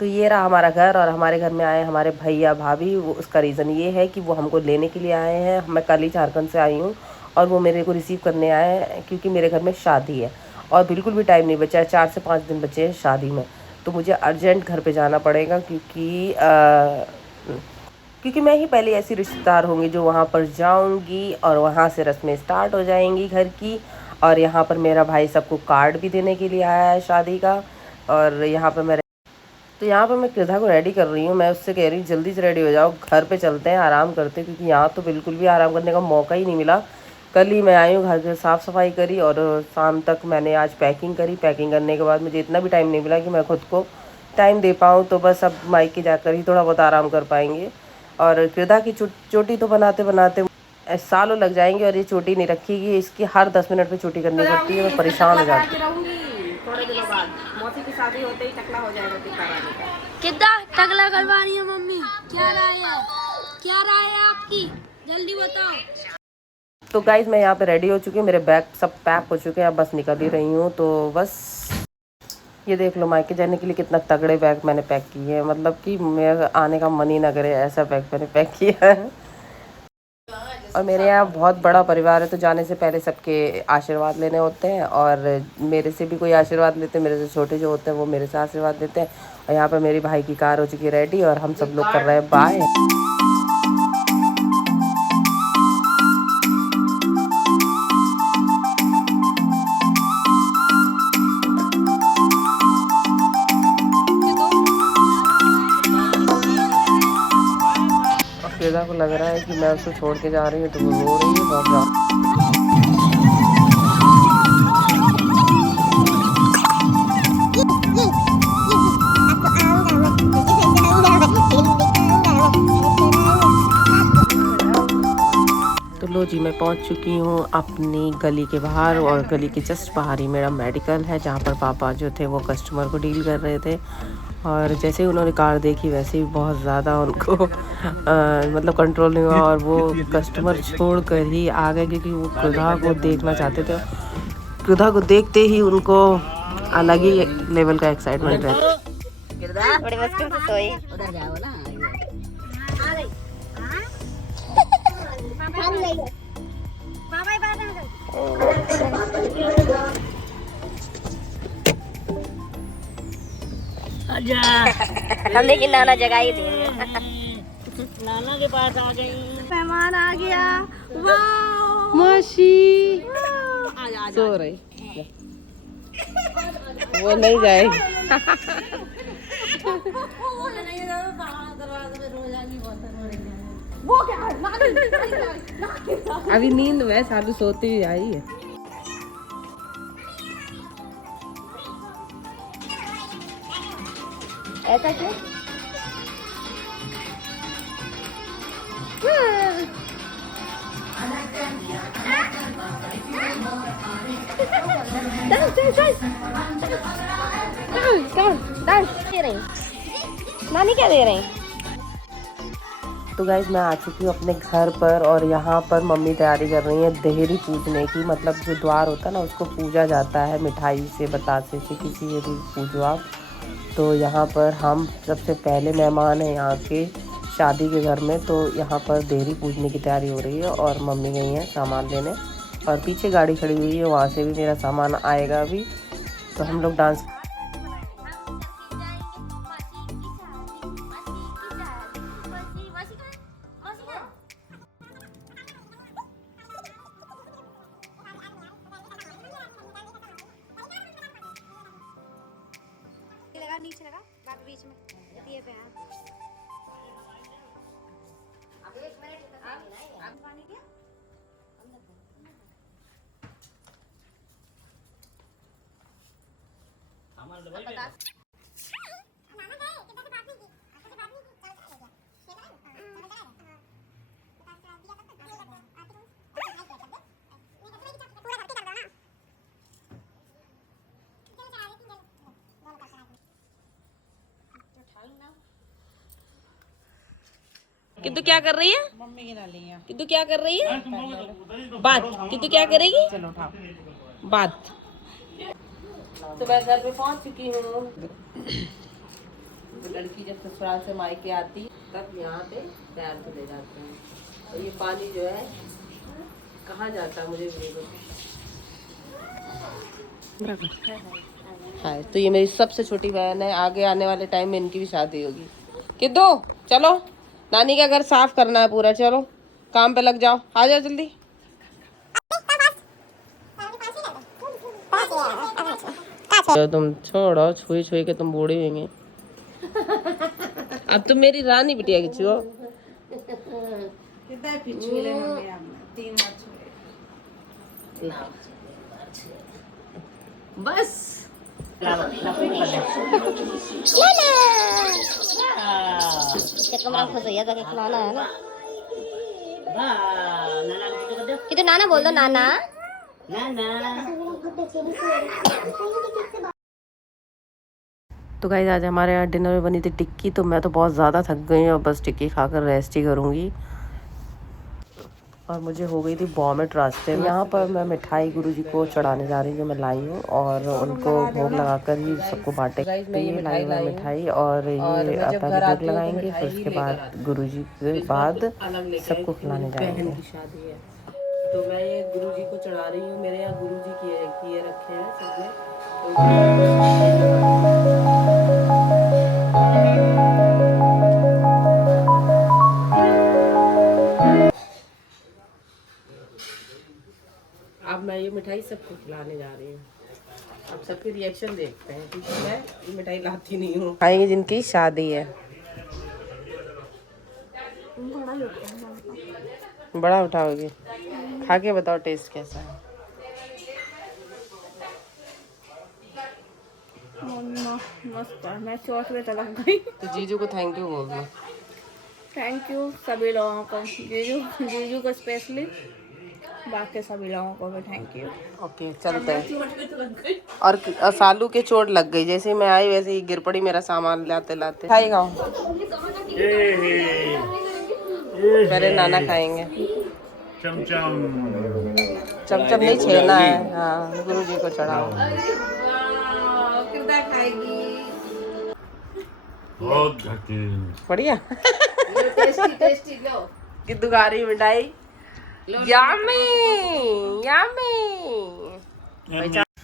तो ये रहा हमारा घर, और हमारे घर में आए हमारे भैया भाभी। वो उसका रीज़न ये है कि वो हमको लेने के लिए आए हैं। मैं कल ही झारखंड से आई हूँ और वो मेरे को रिसीव करने आए हैं, क्योंकि मेरे घर में शादी है और बिल्कुल भी टाइम नहीं बचा है। 4 से 5 दिन बचे हैं शादी में, तो मुझे अर्जेंट घर पे जाना पड़ेगा, क्योंकि मैं ही पहली ऐसी रिश्तेदार होंगी जो वहाँ पर जाऊँगी और वहाँ से रस्में स्टार्ट हो जाएंगी घर की। और यहाँ पर मेरा भाई सबको कार्ड भी देने के लिए आया है शादी का। और यहाँ पर मैं कृधा को रेडी कर रही हूँ। मैं उससे कह रही हूँ जल्दी से रेडी हो जाओ, घर पे चलते हैं, आराम करते हैं, क्योंकि यहाँ तो बिल्कुल भी आराम करने का मौका ही नहीं मिला। कल ही मैं आई हूँ, घर की साफ़ सफाई करी और शाम तक मैंने आज पैकिंग करी। पैकिंग करने के बाद मुझे इतना भी टाइम नहीं मिला कि मैं खुद को टाइम दे पाऊँ, तो बस अब मायके जाकर ही थोड़ा बहुत आराम कर पाएंगे। और कृधा की चोटी तो बनाते बनाते सालों लग जाएंगे, और ये चोटी नहीं रखीगी, इसकी हर 10 मिनट में चोटी करनी पड़ती है। मैं परेशान हो जाती हूँ। थोड़े दिनों बाद मौसी की शादी होते ही टकला हो जाएगा टीका वाले का। कितना टकला करवा रही है मम्मी? क्या राय है? क्या राय है आपकी? जल्दी बताओ। तो गाइज मैं यहाँ पे रेडी हो चुकी हूँ, मेरे बैग सब पैक हो चुके हैं, अब बस निकल ही रही हूँ। तो बस ये देख लो, मायके जाने के लिए कितना तगड़े बैग मैंने पैक किए हैं, मतलब कि मेरा आने का मन ही ना करे, ऐसा बैग मैंने पैक किया है। और मेरे यहाँ बहुत बड़ा परिवार है, तो जाने से पहले सबके आशीर्वाद लेने होते हैं, और मेरे से भी कोई आशीर्वाद लेते हैं, मेरे से छोटे जो होते हैं वो मेरे से आशीर्वाद देते हैं। और यहाँ पर मेरी भाई की कार हो चुकी है रेडी, और हम सब लोग कर रहे हैं बाय। श्वेता को लग रहा है कि मैं उसको छोड़ के जा रही हूँ, तो वो रो रही है बहुत ज़्यादा। तो लो जी, मैं पहुंच चुकी हूँ अपनी गली के बाहर, और गली के जस्ट बाहर ही मेरा मेडिकल है, जहाँ पर पापा जो थे वो कस्टमर को डील कर रहे थे। और जैसे ही उन्होंने कार देखी वैसे ही बहुत ज़्यादा उनको मतलब कंट्रोल नहीं हुआ, और वो कस्टमर छोड़ कर ही आ गए, क्योंकि वो कृधा को देखना चाहते थे। कृधा को देखते ही उनको अलग ही लेवल का एक्साइटमेंट रहता। बड़ी मुश्किल से सोई। हम लेकिन नाना जगह ही देंगे। नाना के पास आ गई, मेहमान आ गया। वाह मासी सो रही, वो नहीं जाएगी। अभी नींद में सालू सोती हुई आई है। ऐसा क्यों? नानी क्या दे रही? तो गाइज मैं आ चुकी हूँ अपने घर पर, और यहाँ पर मम्मी तैयारी कर रही है देहरी पूजने की। मतलब जो द्वार होता है ना, उसको पूजा जाता है मिठाई से, बतासे से, किसी से भी पूजो आप। तो यहाँ पर हम सबसे पहले मेहमान हैं यहाँ के शादी के घर में, तो यहाँ पर देहरी पूजने की तैयारी हो रही है, और मम्मी गई हैं सामान लेने, और पीछे गाड़ी खड़ी हुई है, वहाँ से भी मेरा सामान आएगा अभी। तो हम लोग डांस नीचे लगा, बात बीच में दिए पे हाथ। अब एक मिनट आप पानी क्या? किद्दू क्या कर रही है? मम्मी की डाली है। किद्दू क्या कर रही है? बात। किद्दू क्या करेगी? चलो उठाओ बात। तो मैं घर पे पहुंच चुकी हूँ। तो लड़की जब ससुराल से मायके आती तब यहाँ पे पैर धुले जाते हैं। और ये पानी जो है कहाँ जाता है मुझे भी नहीं। हाँ, तो ये मेरी सबसे छोटी बहन है। आगे आने वाले टाइम में इनकी भी शादी होगी। किद्धो चलो, नानी का घर साफ करना है पूरा, चलो काम पे लग जाओ, आ जाओ जल्दी। तो तुम छोड़ो, छुई छुई के तुम बूढ़ी होंगे। अब तुम मेरी रानी बिटिया की छुओ। बस कमरा खुश हो जाके खिलाना है ना। कि तो नाना बोल दो, नाना तो गाइस आज हमारे यहाँ डिनर में बनी थी टिक्की। तो मैं तो बहुत ज़्यादा थक गई हूँ और बस टिक्की खाकर रेस्ट ही करूँगी। और मुझे हो गई थी वॉमिट रास्ते में। यहाँ पर मैं मिठाई गुरुजी को चढ़ाने जा रही हूँ, जो मैं लाई हूँ, और उनको भोग लगाकर ही सबको बांटे। तो ये लाई हूँ मिठाई, और ये पहले भोग लगाएंगे, फिर उसके बाद गुरुजी के बाद सबको खिलाने जाएंगे। शादी है तो मैं ये गुरुजी को चढ़ा रही हूँ। मेरे यहाँ गुरुजी किए रखे हैं सबने। अब मैं ये मिठाई सबको खिलाने जा रही हूँ। अब सबके रिएक्शन देखते हैं, क्योंकि मैं ये मिठाई लाती नहीं हूँ। खाएंगे जिनकी शादी है। बड़ा उठाओगे? खा के बताओ टेस्ट कैसा है। मस्त है। मैं चौथ में तलक गई। तो जीजू को थैंक यू बोल दो। थैंक यू सभी लोगों को, जीजू को स्पेशली, बाकी सभी लोगों को भी थैंक यू। ओके चलते हैं। और सालू के चोट लग गई, जैसे मैं आई वैसे ही गिर पड़ी मेरा सामान लाते लाते। खाएगा मेरे नाना खाएंगे। चमचम चमचम नहीं छेना है। हाँ गुरु जी को चढ़ाओ। बहुत बढ़िया। किद्दू खा रही मिठाई। यामी यामी।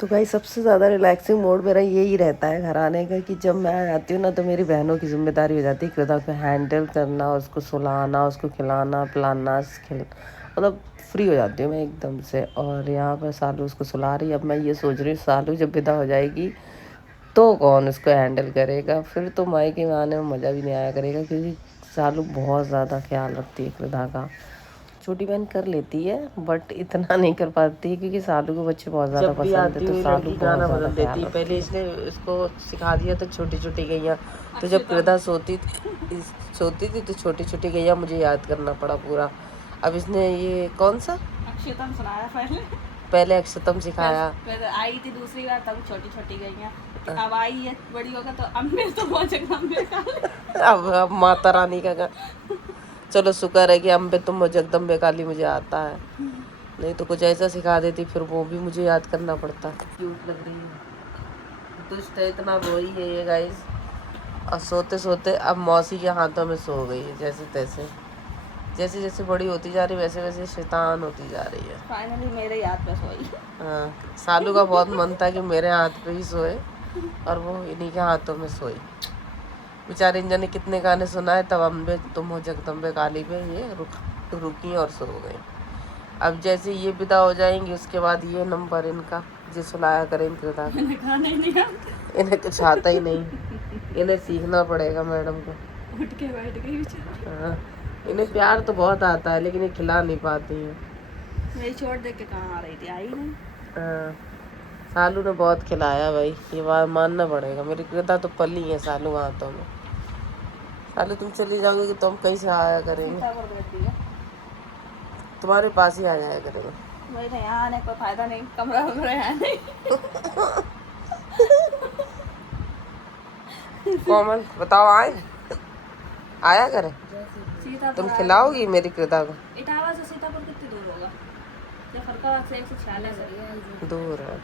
तो भाई सबसे ज़्यादा रिलैक्सिंग मोड मेरा यही रहता है घर आने का, कि जब मैं आ जाती हूँ ना तो मेरी बहनों की जिम्मेदारी हो जाती है कृदा को हैंडल करना, उसको सुलाना, उसको खिलाना पिलाना, मतलब फ्री हो जाती हूँ मैं एकदम से। और यहाँ पर सालू उसको सुला रही है। अब मैं ये सोच रही हूँ सालू जब विदा हो जाएगी तो कौन उसको हैंडल करेगा। फिर तो मायके में आने में मज़ा भी नहीं आया करेगा, क्योंकि सालू बहुत ज़्यादा ख्याल रखती है कृदा का। छोटी बहन कर लेती है बट इतना नहीं कर पाती, क्योंकि सालू को बच्चे बहुत ज़्यादा पसंद है। तो सालू गाना बदल देती है। पहले इसने इसको सिखा दिया तो छोटी छोटी गैया, तो जब कृदा सोती थी तो छोटी छोटी गैया मुझे याद करना पड़ा पूरा। अब इसने ये कौन सा अक्षतम सुनाया पहले अक्षतम सिखाया। फिर आई थी दूसरी बार तब छोटी छोटी गईयां। अब आई है बड़ी होगा तो अम्बे तो बहुत जगह अम्बे का। अब माता रानी का चलो शुक्र है कि अम्बे तुम जगदम्बे काली मुझे आता है, नहीं तो कुछ ऐसा सिखा देती फिर वो भी मुझे याद करना पड़ता। क्यूट लग रही है, दुष्ट है, इतना रोई है ये गाइस। और सोते सोते अब मौसी के हाथों में सो गई है जैसे तैसे। जैसे जैसे बड़ी होती जा रही वैसे वैसे शैतान होती जा रही है। फाइनली मेरे याद पे सोई। हाँ, सालू का बहुत मन था कि मेरे हाथ पे ही सोए, और वो इन्हीं के हाथों में सोई। बेचारे इन जाने कितने गाने सुनाए, तब अम्बे तुम हो जगदम्बे काली पे ये रुकी और सो गई। अब जैसे ये विदा हो जाएंगी उसके बाद ये नंबर इनका जो सुलाया करें इनका। इन्हें कुछ आता ही नहीं, इन्हें सीखना पड़ेगा मैडम को। उठ के बैठ गई। हाँ, इन्हें प्यार तो बहुत आता है लेकिन ये खिला नहीं पाती है। मेरी छोड़ देख के कहाँ आ रही थी, आई नहीं। हाँ, सालू ने बहुत खिलाया भाई, ये बात मानना पड़ेगा। मेरी कृदा तो पली है सालू हाथों में। सालू तुम चली जाओगे कि तुम कहीं से आया करेंगे, तुम्हारे पास ही आ जाया करेंगे। मेरे यहाँ आने कोई फायदा नहीं, कमरा वमरा है नहीं। कोमल बताओ आया करे। तुम खिलाओगी मेरी कृदा को? इटावा से सीतापुर कितनी दूर होगा? या फरकाबाद से 146 है। दूर है,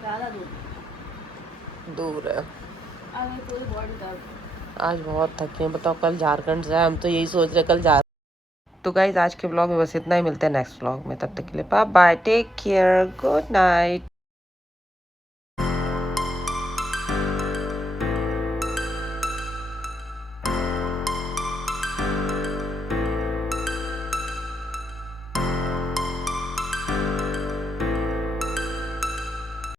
ज़्यादा दूर दूर है। अब पूरी बॉडी दर्द। आज बहुत थके हैं, बताओ कल झारखंड से हम तो यही सोच रहे कल जा। तो गाइज आज के ब्लॉग में बस इतना ही, मिलते हैं नेक्स्ट ब्लॉग में, तब तक के लिए bye bye, take care, good night.